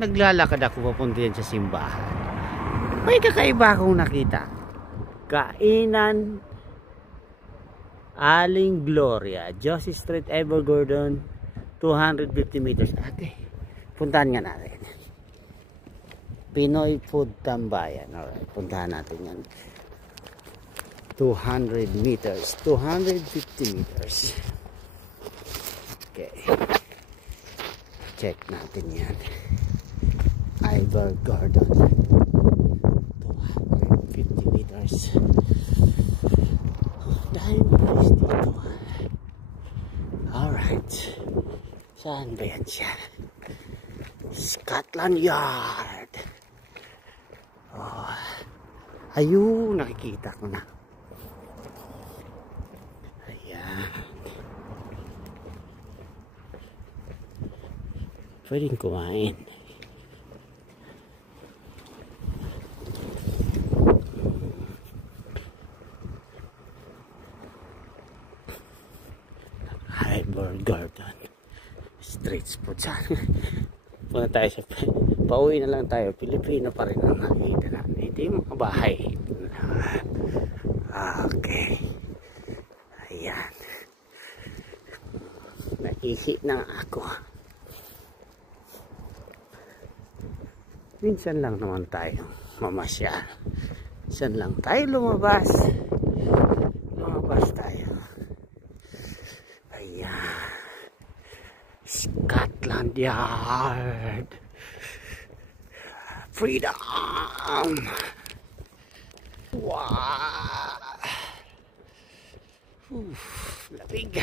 naglalakad ako papunta yan sa simbahan, may kakaiba akong nakita. Kainan Aling Gloria, Josie Street, Evergordon, 250 meters. Ate, puntahan nga natin. Pinoy Food Tambayan. Alright, puntahan natin yan. 200 meters, 250 meters. Okay, check natin yan. Evergordon, 250 meters. Dahil guys dito. Alright, saan ba yan siya? Scotland Yard. Oh, ayun, nakikita ko na. Ayan, pwedeng kumain. Evergordon street food. Punta tayo sa pauwi na lang tayo. Pilipino pa rin ang nakita natin. Ito yung mga bahay. Okay, ayan, naihi na ako. Minsan lang naman tayo mamasyal. Minsan lang tayo lumabas tayo. Ayan, Scotland Yard. Freedom. Wow. Lamig.